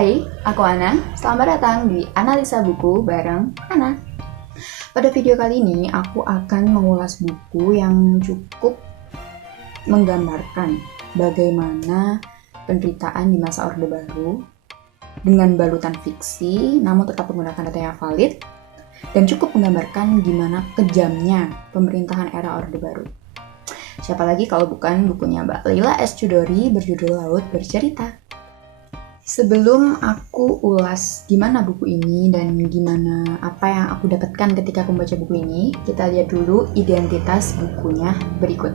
Hai, aku Ana. Selamat datang di Analisa Buku bareng Ana. Pada video kali ini, aku akan mengulas buku yang cukup menggambarkan bagaimana penderitaan di masa Orde Baru dengan balutan fiksi, namun tetap menggunakan data yang valid, dan cukup menggambarkan gimana kejamnya pemerintahan era Orde Baru. Siapa lagi kalau bukan bukunya Mbak Leila S. Chudori berjudul Laut Bercerita. Sebelum aku ulas gimana buku ini dan gimana apa yang aku dapatkan ketika aku membaca buku ini, kita lihat dulu identitas bukunya berikut.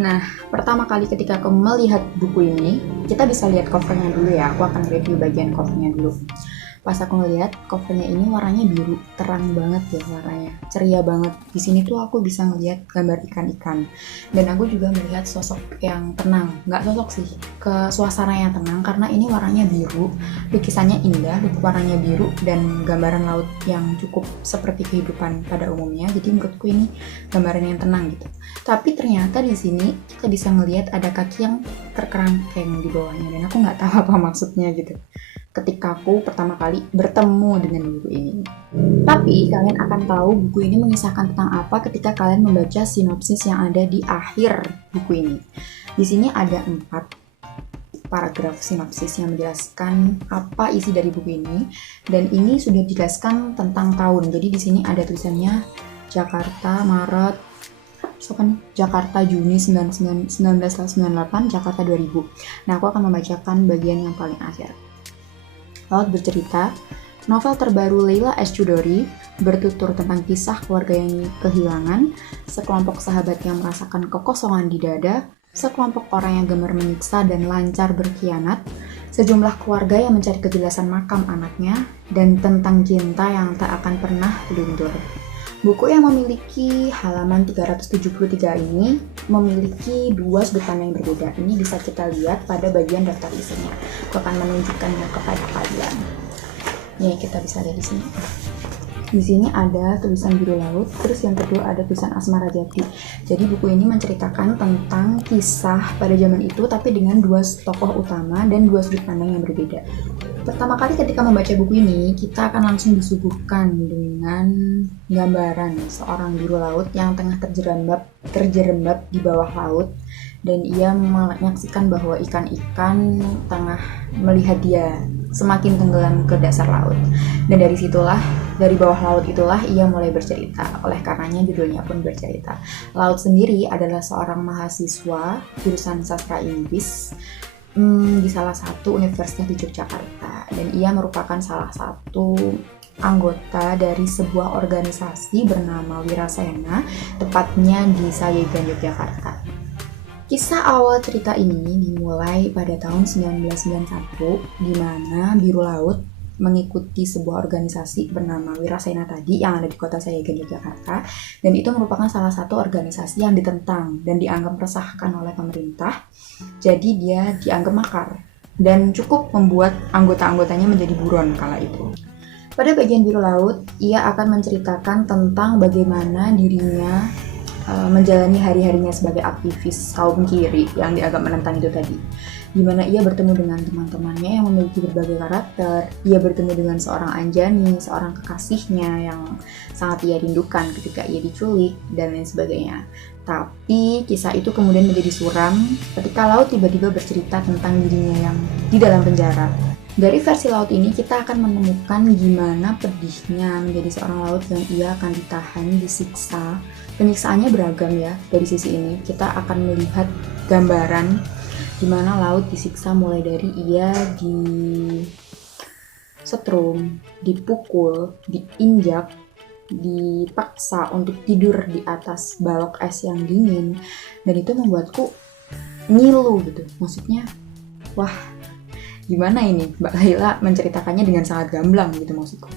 Nah, pertama kali ketika aku melihat buku ini, kita bisa lihat covernya dulu ya. Aku akan review bagian covernya dulu. Pas aku ngeliat covernya ini warnanya biru, terang banget ya warnanya, ceria banget. Di sini tuh aku bisa ngeliat gambar ikan-ikan, dan aku juga melihat sosok yang tenang. Nggak sosok sih, ke suasana yang tenang karena ini warnanya biru, lukisannya indah, warnanya biru dan gambaran laut yang cukup seperti kehidupan pada umumnya. Jadi menurutku ini gambaran yang tenang gitu. Tapi ternyata di sini kita bisa ngeliat ada kaki yang terkerangkeng di bawahnya, dan aku nggak tahu apa maksudnya gitu ketika aku pertama kali bertemu dengan buku ini. Tapi kalian akan tahu buku ini mengisahkan tentang apa ketika kalian membaca sinopsis yang ada di akhir buku ini. Di sini ada 4 paragraf sinopsis yang menjelaskan apa isi dari buku ini, dan ini sudah dijelaskan tentang tahun. Jadi di sini ada tulisannya Jakarta Maret, Jakarta Juni 1998, Jakarta 2000. Nah, aku akan membacakan bagian yang paling akhir. Laut Bercerita, novel terbaru Leila S. Chudori, bertutur tentang kisah keluarga yang kehilangan, sekelompok sahabat yang merasakan kekosongan di dada, sekelompok orang yang gemar menyiksa dan lancar berkhianat, sejumlah keluarga yang mencari kejelasan makam anaknya, dan tentang cinta yang tak akan pernah luntur. Buku yang memiliki halaman 373 ini memiliki 2 sudut pandang yang berbeda. Ini bisa kita lihat pada bagian daftar isinya. Aku akan menunjukkannya kepada kalian. Nih, kita bisa lihat di sini. Di sini ada tulisan biru laut, terus yang kedua ada tulisan Asmara Jati. Jadi buku ini menceritakan tentang kisah pada zaman itu, tapi dengan 2 tokoh utama dan 2 sudut pandang yang berbeda. Pertama kali ketika membaca buku ini, kita akan langsung disuguhkan dengan gambaran seorang biru laut yang tengah terjerembab di bawah laut, dan ia menyaksikan bahwa ikan-ikan tengah melihat dia semakin tenggelam ke dasar laut. Dan dari bawah laut itulah ia mulai bercerita. Oleh karenanya judulnya pun bercerita. Laut sendiri adalah seorang mahasiswa jurusan sastra Inggris di salah satu universitas di Yogyakarta, dan ia merupakan salah satu anggota dari sebuah organisasi bernama Wirasena, tepatnya di Sayegan, Yogyakarta. Kisah awal cerita ini dimulai pada tahun 1991, di mana biru laut mengikuti sebuah organisasi bernama Wirasena tadi yang ada di kota Sayegan, Yogyakarta, dan itu merupakan salah satu organisasi yang ditentang dan dianggap meresahkan oleh pemerintah. Jadi dia dianggap makar dan cukup membuat anggota-anggotanya menjadi buron kala itu. Pada bagian biru laut, ia akan menceritakan tentang bagaimana dirinya menjalani hari-harinya sebagai aktivis kaum kiri yang dianggap menentang itu tadi, di mana ia bertemu dengan teman-temannya yang memiliki berbagai karakter. Ia bertemu dengan seorang Anjani, seorang kekasihnya yang sangat ia rindukan ketika ia diculik, dan lain sebagainya. Tapi kisah itu kemudian menjadi suram ketika Laut tiba-tiba bercerita tentang dirinya yang di dalam penjara. Dari versi Laut ini kita akan menemukan gimana pedihnya menjadi seorang laut yang ia akan ditahan, disiksa. Penyiksaannya beragam ya. Dari sisi ini kita akan melihat gambaran gimana laut disiksa, mulai dari ia disetrum, dipukul, diinjak, dipaksa untuk tidur di atas balok es yang dingin, dan itu membuatku ngilu gitu. Maksudnya, wah, gimana ini Mbak Leila menceritakannya dengan sangat gamblang gitu maksudku.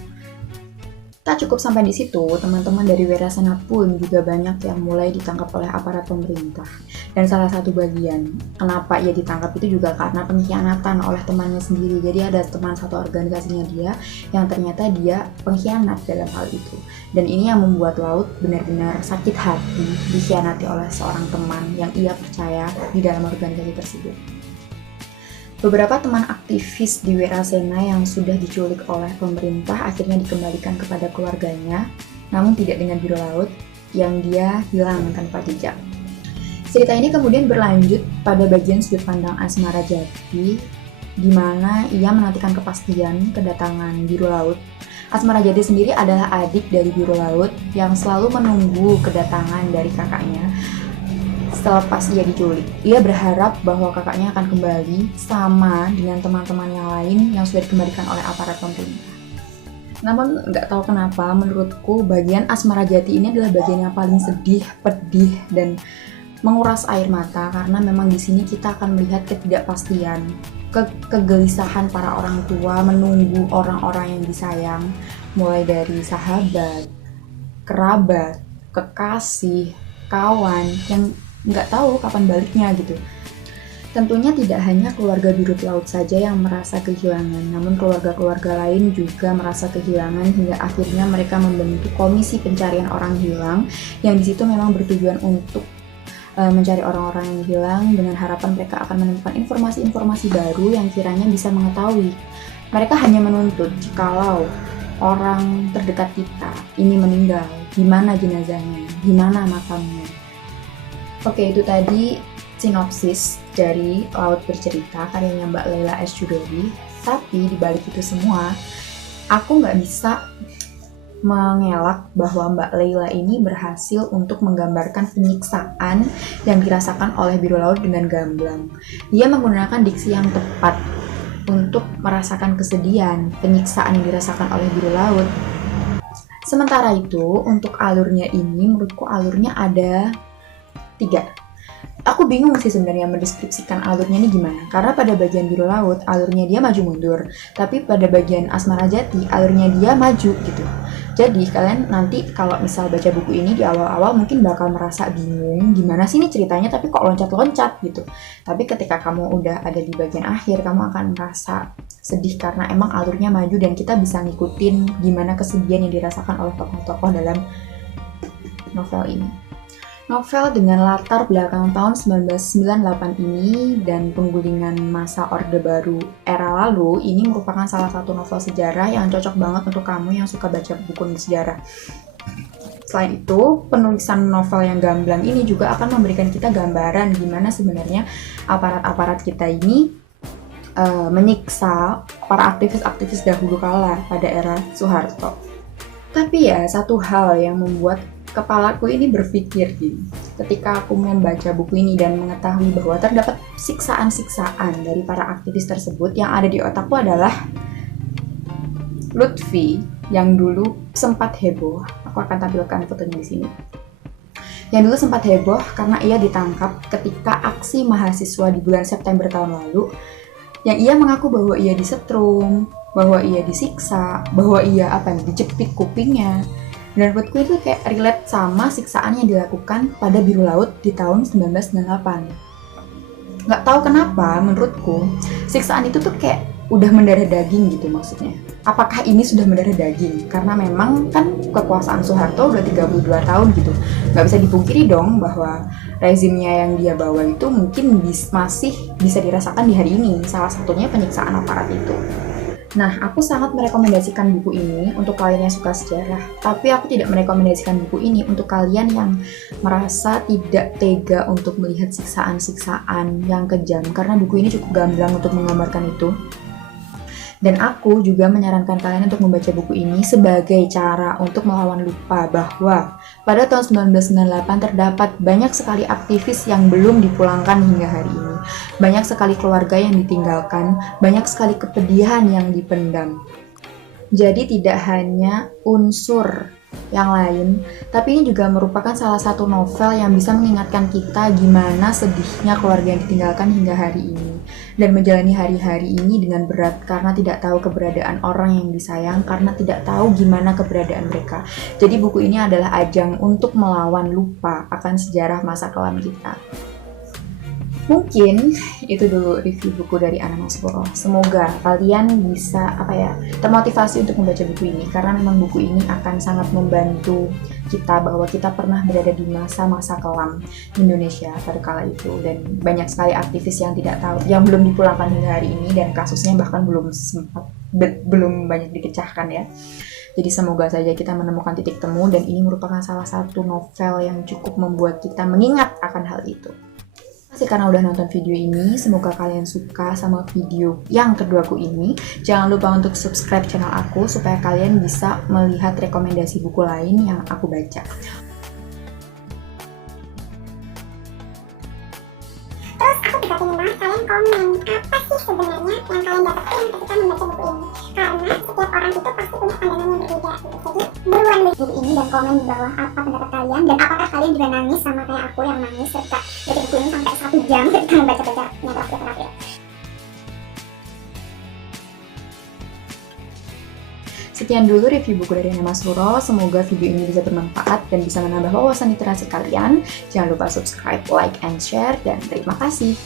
Tak cukup sampai di situ, teman-teman dari Wirasena pun juga banyak yang mulai ditangkap oleh aparat pemerintah. Dan salah satu bagian kenapa ia ditangkap itu juga karena pengkhianatan oleh temannya sendiri. Jadi ada teman satu organisasinya dia yang ternyata dia pengkhianat dalam hal itu. Dan ini yang membuat Laut benar-benar sakit hati dikhianati oleh seorang teman yang ia percaya di dalam organisasi tersebut. Beberapa teman aktivis di Wirasena yang sudah diculik oleh pemerintah akhirnya dikembalikan kepada keluarganya, namun tidak dengan biru laut yang dia hilang tanpa jejak. Cerita ini kemudian berlanjut pada bagian sudut pandang Asmara Jati, di mana ia menantikan kepastian kedatangan biru laut. Asmara Jati sendiri adalah adik dari biru laut yang selalu menunggu kedatangan dari kakaknya. Setelah pas ia diculik, ia berharap bahwa kakaknya akan kembali sama dengan teman-teman yang lain yang sudah dikembalikan oleh aparat pemerintah. Namun nggak tahu kenapa, menurutku bagian Asmara Jati ini adalah bagian yang paling sedih, pedih, dan menguras air mata karena memang di sini kita akan melihat ketidakpastian, kegelisahan para orang tua menunggu orang-orang yang disayang, mulai dari sahabat, kerabat, kekasih, kawan yang nggak tahu kapan baliknya gitu. Tentunya tidak hanya keluarga Biru Laut saja yang merasa kehilangan, namun keluarga-keluarga lain juga merasa kehilangan hingga akhirnya mereka membentuk komisi pencarian orang hilang yang di situ memang bertujuan untuk mencari orang-orang yang hilang dengan harapan mereka akan menemukan informasi-informasi baru yang kiranya bisa mengetahui. Mereka hanya menuntut jikalau orang terdekat kita ini meninggal, gimana jenazahnya, gimana makamnya. Oke, itu tadi sinopsis dari Laut Bercerita karyanya Mbak Leila S. Chudori. Tapi dibalik itu semua, aku nggak bisa mengelak bahwa Mbak Leila ini berhasil untuk menggambarkan penyiksaan yang dirasakan oleh biru laut dengan gamblang. Dia menggunakan diksi yang tepat untuk merasakan kesedihan, penyiksaan yang dirasakan oleh biru laut. Sementara itu, untuk alurnya ini, menurutku alurnya ada 3. Aku bingung sih sebenarnya mendeskripsikan alurnya ini gimana. Karena pada bagian biru laut, alurnya dia maju mundur. Tapi pada bagian Asmara Jati, alurnya dia maju gitu. Jadi kalian nanti kalau misal baca buku ini di awal-awal mungkin bakal merasa bingung gimana sih ini ceritanya tapi kok loncat-loncat gitu. Tapi ketika kamu udah ada di bagian akhir, kamu akan merasa sedih karena emang alurnya maju dan kita bisa ngikutin gimana kesedihan yang dirasakan oleh tokoh-tokoh dalam novel ini. Novel dengan latar belakang tahun 1998 ini dan penggulingan masa Orde Baru era lalu ini merupakan salah satu novel sejarah yang cocok banget untuk kamu yang suka baca buku sejarah. Selain itu, penulisan novel yang gamblang ini juga akan memberikan kita gambaran gimana sebenarnya aparat-aparat kita ini menyiksa para aktivis-aktivis dahulu kala pada era Soeharto. Tapi ya, satu hal yang membuat kepalaku ini berpikir gini, ketika aku membaca buku ini dan mengetahui bahwa terdapat siksaan-siksaan dari para aktivis tersebut, yang ada di otakku adalah Lutfi yang dulu sempat heboh. Aku akan tampilkan fotonya di sini. Yang dulu sempat heboh karena ia ditangkap ketika aksi mahasiswa di bulan September tahun lalu, yang ia mengaku bahwa ia disetrum, bahwa ia disiksa, bahwa ia dijepit kupingnya. Dan menurutku itu kayak relate sama siksaan yang dilakukan pada biru laut di tahun 1998. Nggak tahu kenapa, menurutku siksaan itu tuh kayak udah mendarah daging gitu maksudnya. Apakah ini sudah mendarah daging? Karena memang kan kekuasaan Soeharto udah 32 tahun gitu. Nggak bisa dipungkiri dong bahwa rezimnya yang dia bawa itu mungkin masih bisa dirasakan di hari ini. Salah satunya penyiksaan aparat itu. Nah, aku sangat merekomendasikan buku ini untuk kalian yang suka sejarah. Tapi aku tidak merekomendasikan buku ini untuk kalian yang merasa tidak tega untuk melihat siksaan-siksaan yang kejam. Karena buku ini cukup gamblang untuk menggambarkan itu. Dan aku juga menyarankan kalian untuk membaca buku ini sebagai cara untuk melawan lupa bahwa pada tahun 1998 terdapat banyak sekali aktivis yang belum dipulangkan hingga hari ini. Banyak sekali keluarga yang ditinggalkan, banyak sekali kepedihan yang dipendam. Jadi tidak hanya unsur yang lain, tapi ini juga merupakan salah satu novel yang bisa mengingatkan kita gimana sedihnya keluarga yang ditinggalkan hingga hari ini, dan menjalani hari-hari ini dengan berat karena tidak tahu keberadaan orang yang disayang, karena tidak tahu gimana keberadaan mereka. Jadi buku ini adalah ajang untuk melawan lupa akan sejarah masa kelam kita. Mungkin itu dulu review buku dari Anna Masborough. Semoga kalian bisa termotivasi untuk membaca buku ini, karena memang buku ini akan sangat membantu kita bahwa kita pernah berada di masa-masa kelam Indonesia pada kala itu, dan banyak sekali aktivis yang tidak tahu, yang belum dipulangkan hingga hari ini, dan kasusnya bahkan belum banyak dipecahkan ya. Jadi semoga saja kita menemukan titik temu, dan ini merupakan salah satu novel yang cukup membuat kita mengingat akan hal itu. Karena udah nonton video ini, semoga kalian suka sama video yang keduaku ini. Jangan lupa untuk subscribe channel aku supaya kalian bisa melihat rekomendasi buku lain yang aku baca. Terus aku juga ingin banget kalian komen apa sih sebenarnya yang kalian dapetin ketika membaca buku ini, karena setiap orang itu pasti punya pandangan yang berbeda gitu. Jadi buruan beli buku ini dan komen di bawah apa pendapat kalian, dan apakah kalian juga nangis sama kayak aku yang nangis ketika baca buku ini sampai 1 jam ketika membaca-bacanya terakhir. Sekian dulu review buku dari Anna Masborough. Semoga video ini bisa bermanfaat dan bisa menambah wawasan literasi kalian. Jangan lupa subscribe, like, and share, dan terima kasih.